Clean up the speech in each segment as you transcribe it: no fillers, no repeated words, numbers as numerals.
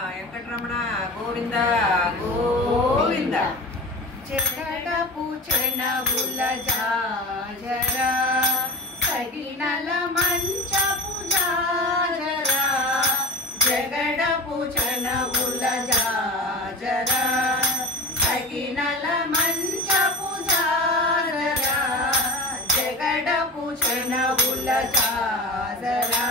వెంకటరమణ గోవింద గోవింద చెడపు చెనవుల జాజరా సగినల మంచపు జాజరా జగడపు చెనవుల జాజరా సగినల మంచపు జాజరా జగడపు చెనవుల జాజరా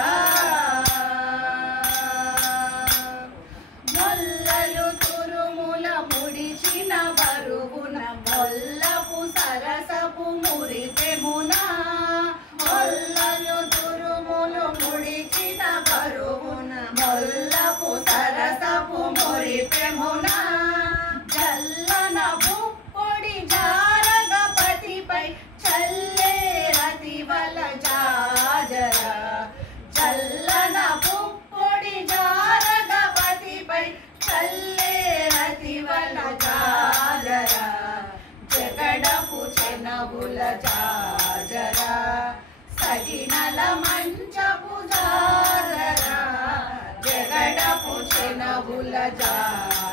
మొల్లలు తురుముల ముడిచిన బరుగున మొల్లపు సరసపు మురిపెమున మొల్లలు తురుములు ముడిచిన బరుగున మొల్లపు సరసపు మురిపెమున జల్లన పుప్పొడి జారగపతిపై చల్లే రతివల జాజరా జల్లన పుప్పొడి జారగపతిపై చల్లే రతివల జాజరా జగడపు చెనవుల జాజరా సగినల మంచపు జాజరా జగడపు చెనవుల జాజరా